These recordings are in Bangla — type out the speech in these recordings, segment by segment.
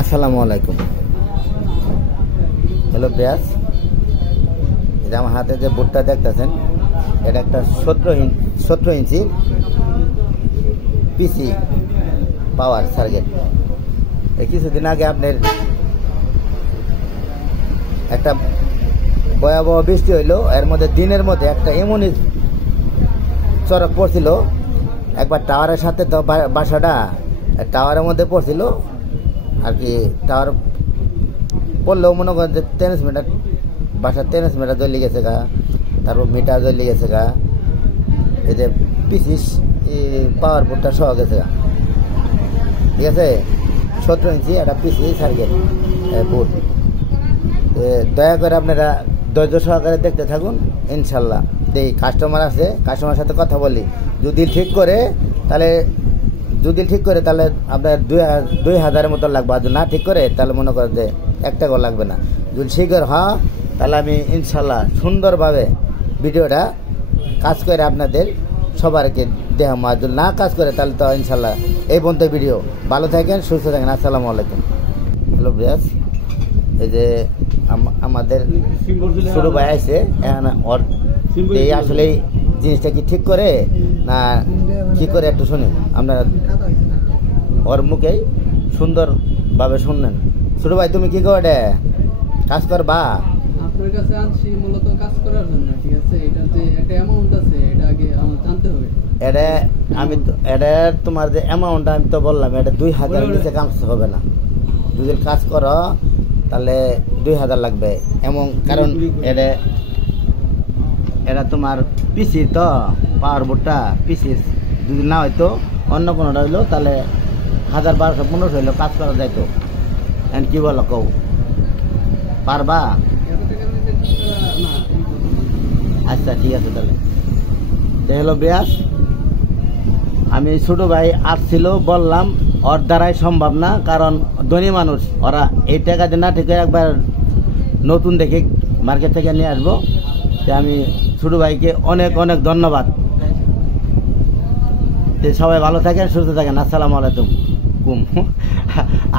আসসালামু আলাইকুম। হ্যালো ব্যাস, এটা আমার হাতে যে বুটটা দেখতেছেন, এটা একটা 17 ইঞ্চি পিসি পাওয়ার সার্কিট। এই কিছুদিন আগে আপনার একটা ভয়াবহ বৃষ্টি হইলো, এর মধ্যে দিনের মধ্যে একটা এমনই চড়ক পড়ছিল, একবার টাওয়ারের সাথে তো বাসাটা টাওয়ারের মধ্যে পড়ছিল আর কি। টাওয়ার পড়লেও মনে করেন যে ট্রান্সমিটার, বাসার ট্রান্সমিটার জ্বলে গেছে গা, তারপর মিটার জ্বলে গেছে গা, এই যে পিসিস পাওয়ার বোর্ডটা সহ গেছে গা। ঠিক আছে, 17 ইঞ্চি একটা পিসি সার্কিট বোর্ড। দয়া করে আপনারা ধৈর্য সহকারে দেখতে থাকুন, ইনশাল্লাহ। এই কাস্টমার আছে, কাস্টমারের সাথে কথা বলি, যদি ঠিক করে তাহলে আপনার 2000-এর মতো লাগবে, আর যদি না ঠিক করে তাহলে মনে করেন যে 1 টাকাও লাগবে না। যদি শিখর হয় তাহলে আমি ইনশাল্লাহ সুন্দরভাবে ভিডিওটা কাজ করে আপনাদের সবারকে দেখাবো, আর যদি না কাজ করে তাহলে তো ইনশাল্লাহ এই পর্যন্ত ভিডিও। ভালো থাকেন, সুস্থ থাকেন, আসসালামু আলাইকুম। হ্যালো ব্যাস, এই যে আমাদের ছোট ভাই আছে, ওর এই আসলে জিনিসটা কি ঠিক করে না কি করে একটু শুনি, আপনারা ওর মুখেই সুন্দরভাবে শুনলেন। ছোট ভাই, তুমি কি করে কাজ করবা? আপনার কাছে আনছি মূলত কাজ করার জন্য। ঠিক আছে, এটা যে একটা অ্যামাউন্ট আছে, এটা আগে আমার জানতে হবে। এটা তোমার যে অ্যামাউন্টটা আমি তো বললাম, এটা 2000 নিচে কাজ হবে না। যদি কাজ করো তাহলে 2000 লাগবে এমন, কারণ এটা তোমার পিসি তো পাওয়ার বোর্ডটা পিসি, যদি না হয়তো অন্য কোনোটা হইলো তাহলে 1000, 1200, 1500 হইলো কাজ করা যাইতো। এখন কি বলো, কও পারবা? আচ্ছা ঠিক আছে তাহলে। হলো ব্যাস, আমি ছোট ভাই আসছিল, বললাম ওর দ্বারাই সম্ভব না, কারণ ধনী মানুষ, ওরা এই টাকা দিয়ে না ঠিক একবার নতুন দেখে মার্কেট থেকে নিয়ে আসবো। আমি ছোট ভাইকে অনেক অনেক ধন্যবাদ। সবাই ভালো থাকেন, সুস্থ থাকেন, আসসালামু আলাইকুম।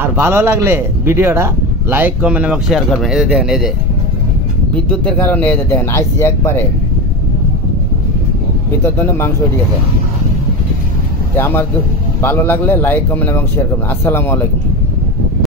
আর ভালো লাগলে ভিডিওটা লাইক, কমেন্ট এবং শেয়ার করবেন। এই যে দেখেন, এই যে বিদ্যুতের কারণে এই যে দেখেন আইসি একবারে ভিতর জন্য মাংস হয়ে গেছে। আমার ভালো লাগলে লাইক, কমেন্ট এবং শেয়ার করবেন। আসসালামু আলাইকুম।